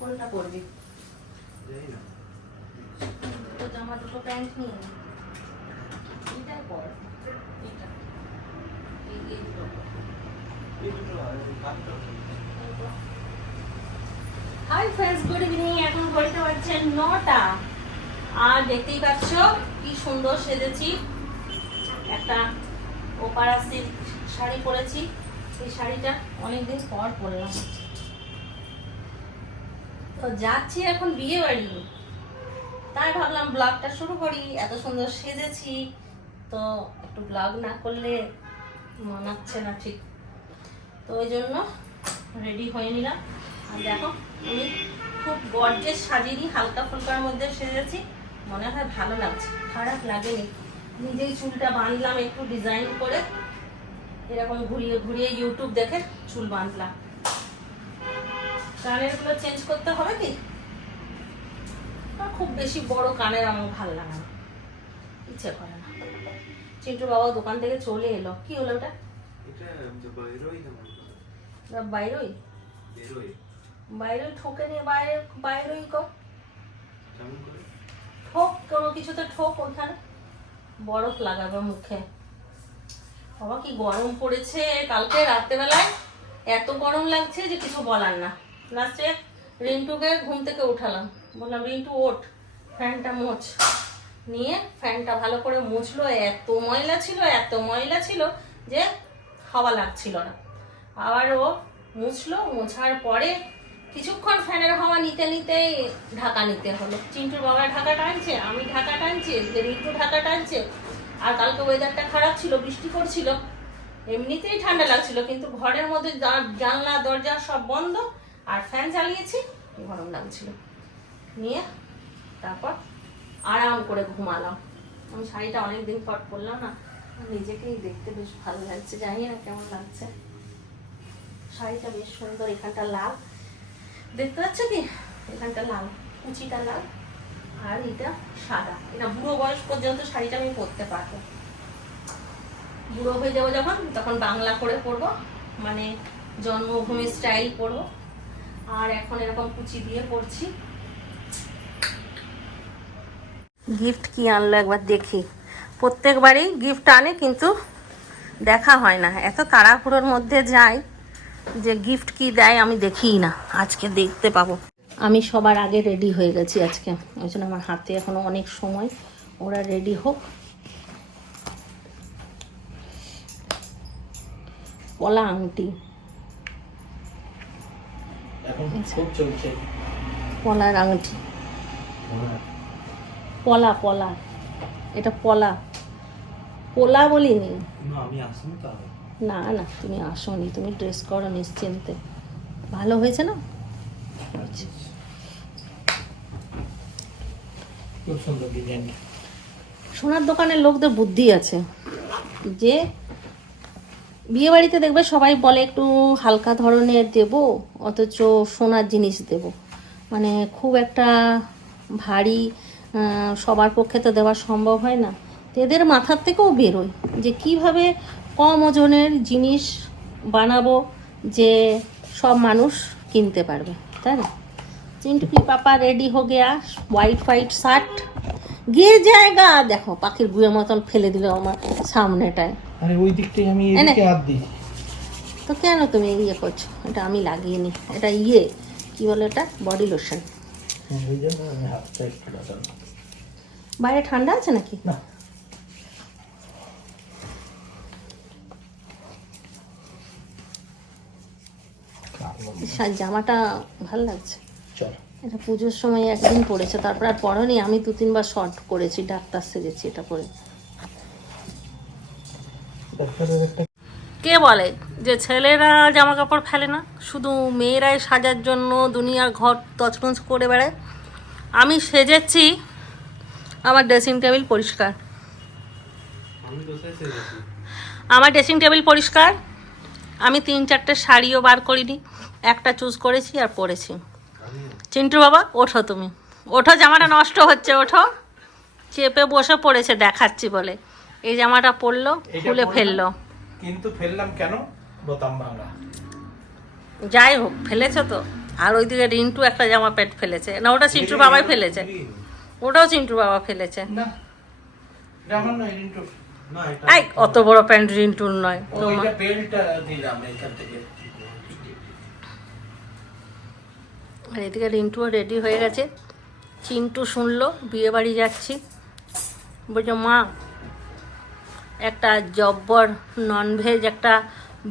কোনটা করবি জানি জামা দুটো প্যান্ট নিয়ে। এটাই পর। এটা এই এই দুটো পর। এই দুটো আর এই কাঠটা হাই ফ্রেন্ডস গুড ইভিনিং এখন ঘড়িতে বাজছে নটা। আর দেখতেই পাচ্ছ কি সুন্দর সেজেছি। একটা ওপারা সিল্ক শাড়ি পরেছি। এই শাড়িটা অনেকদিন পর পরলাম। তো যাচ্ছি এখন বিয়ে বাড়ি। তাই ভাবলাম ব্লগটা শুরু করি, এত সুন্দর সেজেছি। তো একটু ব্লগ না করলে মানাচ্ছে না ঠিক। তো ওই জন্য রেডি হয়ে নিলাম। আর দেখো, আমি খুব গর্জেস সাজিয়ে নিই হালকা ফুলকার মধ্যে সেজেছি। মনে হয় ভালো লাগছে, খারাপ লাগেনি। নিজেই চুলটা বাঁধলাম একটু ডিজাইন করে। এরকম ঘুরিয়ে ঘুরিয়ে ইউটিউব দেখে চুল বাঁধলাম। কানেরগুলো চেঞ্জ করতে হবে কি? খুব বেশি বড় কানের আমার ভালো লাগে না। ইচ্ছে করে না। চিন্টু বাবা দোকান থেকে চলে এলো। কি হলো ওটা? বাইরেই বেরোই বাইরে ঠোকে নিয়ে বাইরে বাইরেই কর? ঠোক কোনো কিছুতে ঠোক ওখানে। বরফ লাগাবে মুখে। বাবা কি গরম পড়েছে কালকে রাত্রেবেলায়? এত গরম লাগছে যে কিছু বলার না। লাস্টে রিন্টুকে ঘুম থেকে উঠালাম। বললাম, রিন্টু, ওঠ। ফ্যানটা মোছ। নিয়ে ফ্যানটা ভালো করে মুছলো। এত ময়লা ছিল, এত ময়লা ছিল যে হাওয়া লাগছিল না। আবার ও মুছলো। মোছার পরে কিছুক্ষণ ফ্যানের হাওয়া নিতে নিতে ঢাকা নিতে হলো। চিন্টুর বাবা ঢাকা টানছে, আমি ঢাকা টানছি, এদিকে রিন্টু ঢাকা টানছে। আর কালকে ওয়েদারটা খারাপ ছিল, বৃষ্টি পড়ছিল। এমনিতেই ঠান্ডা লাগছিল, কিন্তু ঘরের মধ্যে জানলা, দরজা সব বন্ধ। আর ফ্যান চালিয়েছি গরম লাগছিল। নিয়ে তারপর আরাম করে ঘুমালাম। আমি শাড়িটা অনেকদিন পর পরলাম না, নিজেকেই দেখতে বেশ ভালো লাগছে, জানি না কেমন লাগছে। শাড়িটা বেশ সুন্দর, এখানটা লাল। দেখতে পাচ্ছ কি? এখানটা লাল, কুচিটা লাল, আর এটা সাদা। এটা বুড়ো বয়স পর্যন্ত শাড়িটা আমি পরতে পারব। বুড়ো হয়ে যাব যখন, তখন বাংলা করে পরবো মানে জন্মভূমি স্টাইল পরবো। আর এখন এরকম কুচি দিয়ে পরছি গিফট কি আনলো একবার দেখি। প্রত্যেকবারই গিফট আনে কিন্তু দেখা হয় না। এত তাড়াহুড়োর মধ্যে যায় যে গিফট কি দেয় আমি দেখিই না। আজকে দেখতে পাবো। আমি সবার আগে রেডি হয়ে গেছি আজকে। ওই জন্য আমার হাতে এখনও অনেক সময়। ওরা রেডি হোক। পলা আংটি। এখন খুব চলছে। পলার আংটি পলা। পলা এটা পলা। পোলা বলিনি। না না না তুমি আসোনি। তুমি ড্রেস করো নিশ্চিন্তে। ভালো হয়েছে না? ডিজাইন সোনার দোকানের লোকদের বুদ্ধি আছে। যে বিয়ে বাড়িতে দেখবে সবাই বলে একটু হালকা ধরনের দেব, অথচ সোনার জিনিস দেব। মানে খুব একটা ভারী সবার পক্ষে তো দেওয়া সম্ভব হয় না। এদের মাথার থেকেও বেরোয় যে কীভাবে কম ওজনের জিনিস বানাবো যে সব মানুষ কিনতে পারবে, তাই না? চিন্টু কি পাপা রেডি হো গিয়া, হোয়াইট হোয়াইট শার্ট। গির জায়গা, দেখো, পাখির গুয়ের মতন ফেলে দিল আমার সামনেটায়। আরে ওই দিকটাই আমি এদিকে হাত দিই। তো কেন তুমি ইয়ে করছ? এটা আমি লাগিয়ে নি। এটা ইয়ে কি বলে এটা বডি লোশন ওই জন্য আমি হাতটা একটু লাগালাম। বাইরে ঠান্ডা আছে নাকি? না। জামাটা ভালো লাগছে। এটা পুজোর সময় একদিন পরেছে তারপর আর পরনি। আমি দু তিনবার শর্ট করেছি ডাক্তার সেজেছি এটা পরে। কে বলে যে ছেলেরা জামা কাপড় ফেলে না? শুধু মেয়েরাই সাজার জন্য দুনিয়ার ঘর তছনছ করে বেড়ায়। আমি সেজেছি, আমার ড্রেসিং টেবিল পরিষ্কার। আমার ড্রেসিং টেবিল পরিষ্কার। আমি তিন চারটে শাড়িও বার করিনি। একটা চুজ করেছি আর পরেছি। চিন্টু বাবা, ওঠো তুমি। ওঠো, জামাটা নষ্ট হচ্ছে, ওঠো। চেপে বসে পড়েছে, দেখাচ্ছি বলে। এই জামাটা পরলো খুলে ফেলল। কিন্তু ফেললাম কেন? বোতাম ভাঙা। যাই হোক ফেলেছো তো। আর ওইদিকে রিন্টু একটা জামা প্যান্ট ফেলেছে। না ওটা চিন্টুর বাবাই ফেলেছে। ওটাও চিন্টুর বাবা ফেলেছে। আই অত বড় প্যান্ট রিন্টুর নয় ও তোমার। এটা দিলাম এখান থেকে। আর এদিকে রিন্টুও রেডি হয়ে গেছে। চিন্টু শুনলো বিয়ে বাড়ি যাচ্ছি। বলছে মা একটা জব্বর ননভেজ একটা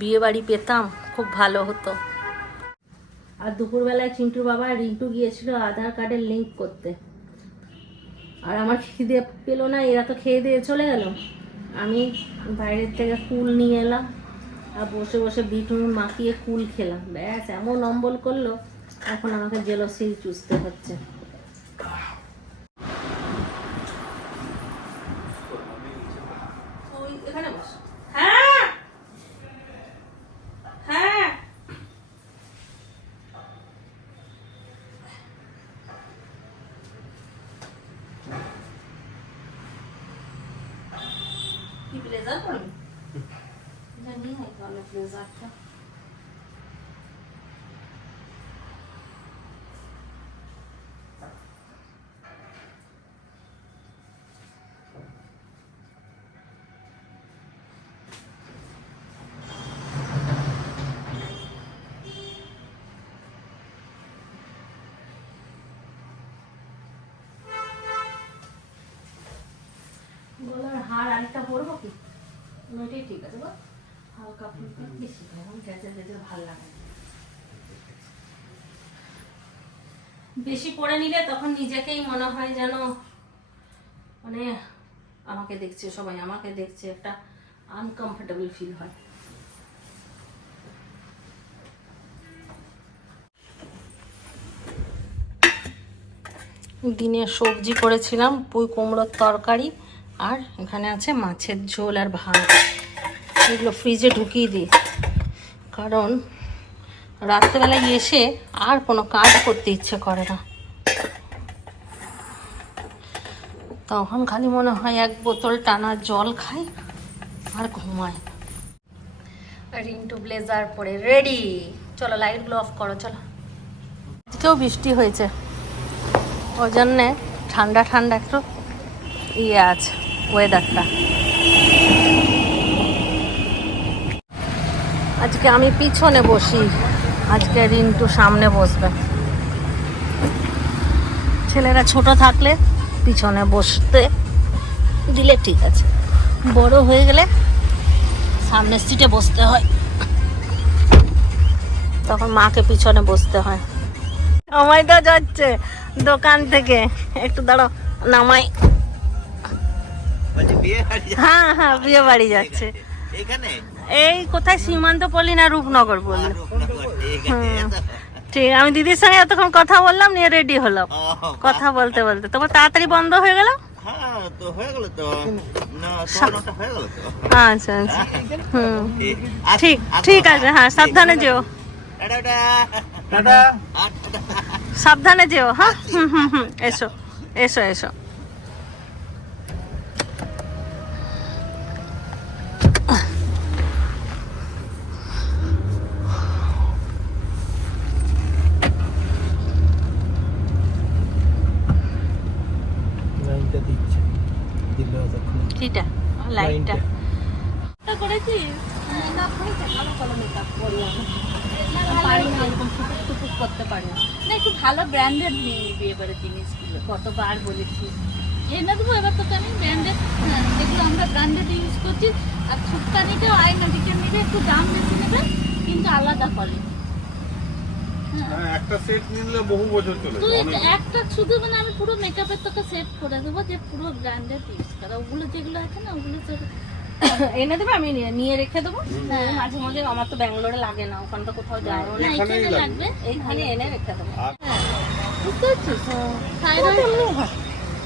বিয়ে বাড়ি পেতাম, খুব ভালো হতো। আর দুপুরবেলায় চিন্টুর বাবা রিন্টু গিয়েছিল আধার কার্ডের লিঙ্ক করতে। আর আমার খিদে পেল না, এরা তো খেয়ে দিয়ে চলে গেল। আমি বাইরের থেকে কুল নিয়ে এলাম, আর বসে বসে বিট নুন মাখিয়ে কুল খেলাম। ব্যাস, এমন অম্বল করল, এখন আমাকে জেলসি চুষতে হচ্ছে তুই এখানে বস হ্যাঁ হ্যাঁ কি ব্লেজার পরবি জানি না তাহলে ব্লেজারটা গলার পরবো কি? ওইটাই ঠিক আছে, বল। হালকা ফুলকা বেশি ভালো আমার গেজের গেজের ভালো লাগে বেশি পরে নিলে তখন নিজেকেই মনে হয় যেন মানে আমাকে দেখছে সবাই, আমাকে দেখছে, একটা আনকমফোর্টেবল ফিল হয়। দিনে সবজি করেছিলাম, পুঁই কুমড়োর তরকারি। আর এখানে আছে মাছের ঝোল আর ভাত। এগুলো ফ্রিজে ঢুকিয়ে দিই। কারণ রাত্রেবেলায় এসে আর কোনো কাজ করতে ইচ্ছে করে না। তখন খালি মনে হয় এক বোতল টানা জল খাই আর ঘুমাই। রিন্টু ব্লেজার পরে রেডি। চলো লাইটগুলো অফ করো চলো। আজকেও বৃষ্টি হয়েছে। ওই জন্যে ঠান্ডা ঠান্ডা একটু ইয়ে আছে। ওয়েদারটা আজকে আমি পিছনে বসি। আজকে রিন্টু সামনে বসবে। ছেলেরা ছোট থাকলে পিছনে বসতে দিলে ঠিক আছে। বড় হয়ে গেলে সামনের সিটে বসতে হয়। তখন মাকে পিছনে বসতে হয়। সময়টা যাচ্ছে দোকান থেকে। একটু দাঁড়ো নামাই। হ্যাঁ হ্যাঁ বিয়ে বাড়ি যাচ্ছে। এই কোথায়? সীমান্ত পল্লী না রূপনগর বলল? ঠিক হুম। ঠিক আমি দিদির সঙ্গে এতক্ষণ কথা বললাম নিয়ে রেডি হলাম। কথা বলতে বলতে। তোমার তাড়াতাড়ি বন্ধ হয়ে গেল? হ্যাঁ তো গেল তো। না সোয়া নটা হয়ে গেল তো। আচ্ছা আচ্ছা। হুম। ঠিক ঠিক আছে হ্যাঁ সাবধানে যেও। টাটা। সাবধানে যেও হ্যাঁ? হুম হুম হুম এসো এসো এসো লাইনটা দিচ্ছে দিল তখন কিটা লাইটটা লাইনটা। করেছিস মেকআপ করেছে ভালো ভালো মেকআপ করি পারি না এরকম টুকুক টুকুক করতে পারি না না একটু ভালো ব্র্যান্ডেড নিয়ে নিবি এবারে জিনিসগুলো। কতবার বলেছি। এনে দেবো এবার তোকে আমি ব্র্যান্ডেড যেগুলো আমরা ব্র্যান্ডেড ইউজ করছি। আর নিবে একটু দাম বেশি নেবে কিন্তু আলাদা কোয়ালিটি হ্যাঁ, একটা সেট নিলে বহু বছর চলে তুই একটা শুধু মানে আমি পুরো মেকআপের তোকে সেট করে দেবো যে পুরো ব্র্যান্ডেড ইউজ করা। ওগুলো যেগুলো আছে না ওগুলো এনে দেবে আমি নিয়ে- রেখে দেবো। হ্যাঁ। মাঝে মাঝে আমার তো ব্যাঙ্গালোরে লাগে না ওখানে তো কোথাও যায় না এইখানে এনে রেখে দেবো। হ্যাঁ। বুঝতে পারছিস?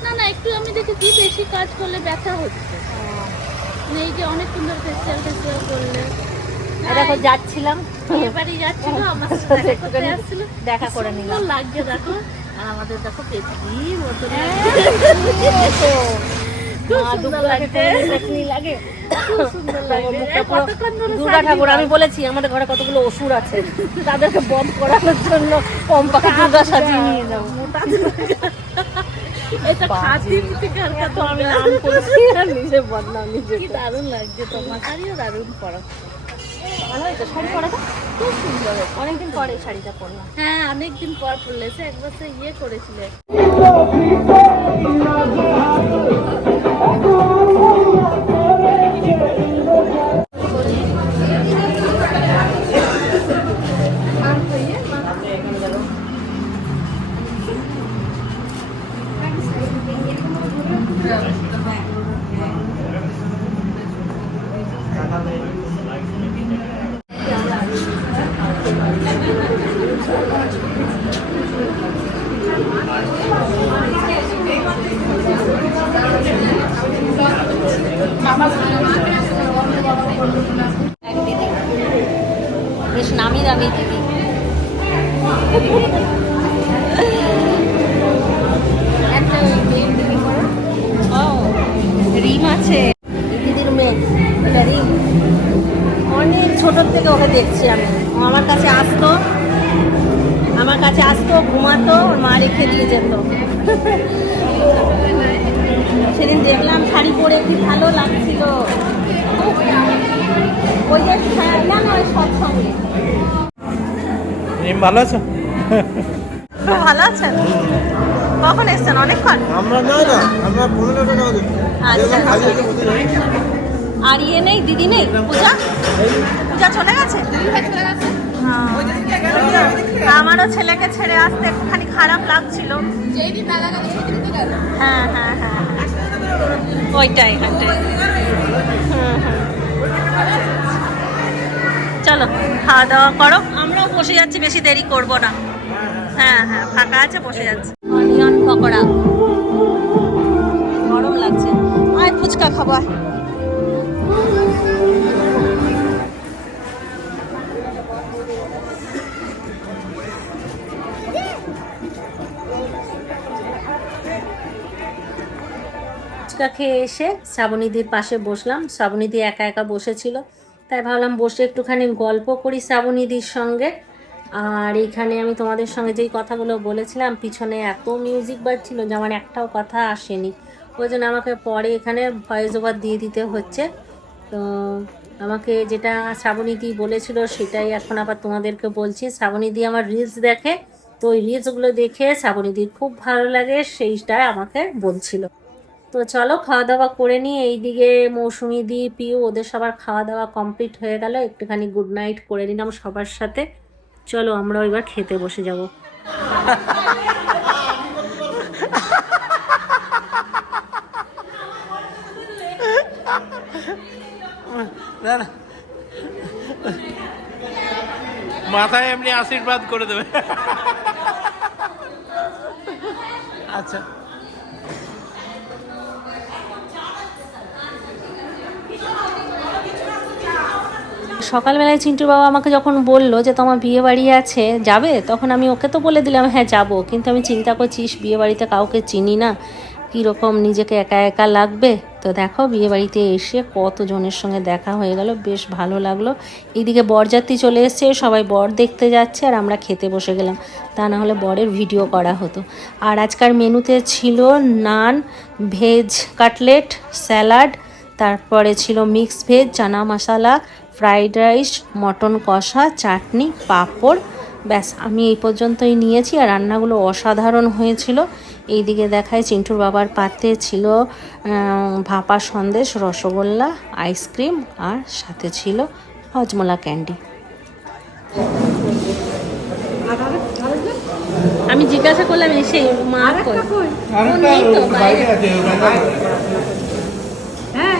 না না একটু আমি দেখেছি বেশি কাজ করলে ব্যথা হচ্ছে। মানে এই যে অনেক সুন্দর ফেসিয়াল টেসিয়াল করলে। দেখো যাচ্ছিলাম। এবারে যাচ্ছিল আমার সাথে দেখা করে নিলাম। লাগছে দেখো। আর আমাদের দেখো পেটকি মতো দুর্গা ঠাকুর আমি বলেছি আমাদের ঘরে কতগুলো অসুর আছে তাদেরকে বধ করানোর জন্য কম্পাকে দুর্গা সাজিয়ে নিয়ে যাব এটা তো আমি নাম করছি আর নিজে বদনাম নিজে কি দারুণ লাগছে তোমার। শাড়িও দারুণ পরা। ভালো হয়েছে? শাড়ি পরাটা খুব সুন্দর অনেকদিন পরে শাড়িটা পরলাম। হ্যাঁ অনেকদিন পর পড়লে সে একবার সে ইয়ে করেছিলে। এক রিম আছে। দিদির মেয়ে এটা রিম। অনেক ছোটোর থেকে ওকে দেখছি আমি। আমার কাছে আসতো। আমার কাছে আসতো ঘুমাতো ওর মা রেখে দিয়ে যেত। সেদিন দেখলাম শাড়ি পরে কি ভালো লাগছিল। ওই যে হ্যাঁ, না ভালো আছো? ভালো আছেন? কখন এসছেন? অনেকক্ষণ? আমরা না না আমরা পনেরো টাকা আচ্ছা। আর ইয়ে নেই দিদি নেই? পূজা? পূজা চলে গেছে। আমারও ছেলেকে ছেড়ে আসতে একটুখানি খারাপ লাগছিল। হ্যাঁ হ্যাঁ হ্যাঁ। ওইটাই ওইটাই। চলো খাওয়া দাওয়া করো। আমরাও বসে যাচ্ছি বেশি দেরি করব না। হ্যাঁ হ্যাঁ ফাঁকা আছে, বসে পকোড়া। গরম লাগছে। আয়, ফুচকা খাবার ফুচকা খেয়ে এসে শ্রাবণীদির পাশে বসলাম। শ্রাবণীদি একা একা বসেছিল, তাই ভাবলাম বসে একটুখানি গল্প করি শ্রাবণীদির সঙ্গে। আর এইখানে আমি তোমাদের সঙ্গে যেই কথাগুলো বলেছিলাম, পিছনে এত মিউজিক বাজছিল যে আমার একটাও কথা আসেনি। ওই জন্য আমাকে পরে এখানে ভয়েস ওভার দিয়ে দিতে হচ্ছে। তো আমাকে যেটা শ্রাবণীদি বলেছিল সেটাই এখন আবার তোমাদেরকে বলছি। শ্রাবণীদি আমার রিলস দেখে, তো ওই রিলসগুলো দেখে শ্রাবণীদির খুব ভালো লাগে সেইটা আমাকে বলছিল। তো চলো খাওয়া দাওয়া করে নিই, এইদিকে মৌসুমি দি, পিউ, ওদের সবার খাওয়া দাওয়া কমপ্লিট হয়ে গেল। একটুখানি গুড নাইট করে নিলাম সবার সাথে। চলো আমরা এবার খেতে বসে যাব। মাথায় এমনি আশীর্বাদ করে দেবে। আচ্ছা। সকালবেলায় চিন্টুর বাবা আমাকে যখন বলল যে তোমার বিয়ে বাড়ি আছে, যাবে? তখন আমি ওকে তো বলে দিলাম হ্যাঁ যাব। কিন্তু আমি চিন্তা করছিস বিয়ে বাড়িতে কাউকে চিনি না। কীরকম নিজেকে একা একা লাগবে? তো দেখো, বিয়ে বাড়িতে এসে কতজনের সঙ্গে দেখা হয়ে গেল, বেশ ভালো লাগল। এইদিকে বরযাত্রী চলে এসছে, সবাই বর দেখতে যাচ্ছে, আর আমরা খেতে বসে গেলাম। তা না হলে বরের ভিডিও করা হতো। আর আজকার মেনুতে ছিল নান, ভেজ কাটলেট, স্যালাড, তারপরে ছিল mix veg, chana masala fried rice mutton কষা চাটনি পাঁপড়। ব্যাস আমি এই পর্যন্তই নিয়েছি আর রান্নাগুলো অসাধারণ হয়েছিল। এইদিকে দেখায় চিন্টুর বাবার পাতে ছিল ভাপা সন্দেশ রসগোল্লা আইসক্রিম আর সাথে ছিল হজমোলা ক্যান্ডি। আমি জিজ্ঞাসা করলাম এসে মা হ্যাঁ।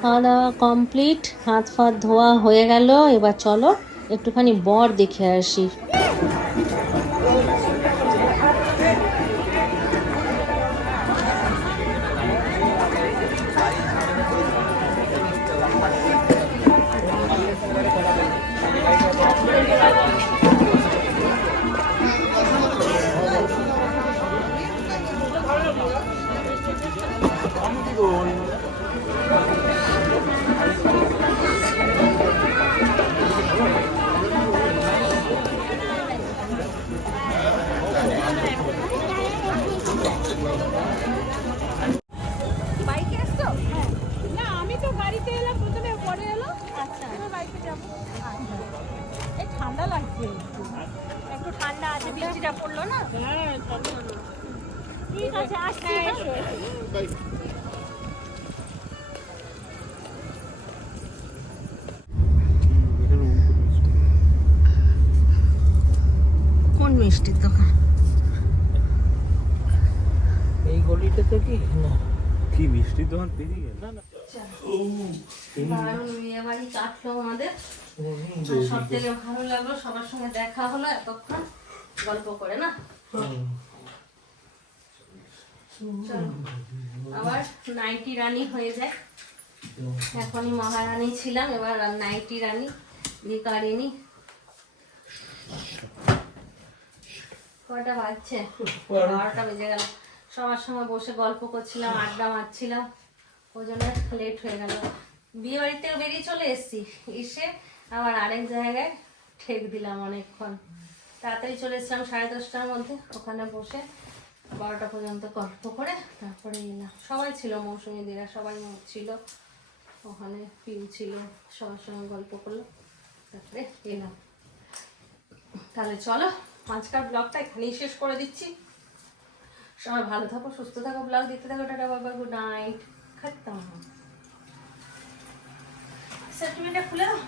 খাওয়া দাওয়া কমপ্লিট হাত ফাত ধোয়া হয়ে গেল এবার চলো একটুখানি বর দেখে আসি। এই ঠান্ডা লাগছে একটু। ঠান্ডা আছে বৃষ্টিটা পড়ল না? ঠিক আছে আসছি হ্যাঁ? কোন মিষ্টির দোকান? এই গলিটাতে কি? না। কি মিষ্টির দোকান? পেরিয়ে দারুণ বিয়ে বাড়ি কাটলো আমাদের। সব থেকে ভালো লাগল সবার সঙ্গে দেখা হলো এতক্ষণ গল্প করে না? আবার নাইটি রানী হয়ে যায়। এখনই মহারানী ছিলাম এবার নাইটি রানী ভিকারিনী কটা বাজছে? বারোটা বেজে গেল। সবার সঙ্গে বসে গল্প করছিলাম আড্ডা মারছিলাম। ওই জন্য লেট হয়ে গেল। বিয়ে বাড়িতে বেরিয়ে চলে এসেছি। এসে আবার আরেক জায়গায় ঠেক দিলাম অনেকক্ষণ। তাড়াতাড়ি চলে এসেছিলাম সাড়ে দশটার মধ্যে। ওখানে বসে বারোটা পর্যন্ত গল্প করে তারপরে এলাম। সবাই ছিল মৌসুমি দিরা সবাই ছিল। ওখানে পিউ ছিল, সবার সঙ্গে গল্প করল। তারপরে এলাম। তাহলে চলো আজকাল ব্লগটা এখানেই শেষ করে দিচ্ছি। সবাই ভালো থাকো, সুস্থ থাকো, ব্লগ দেখতে থাকো, টাটা, বাবা, গুড নাইট। খাতাম সার্টিফিকেটটা খুলে দাও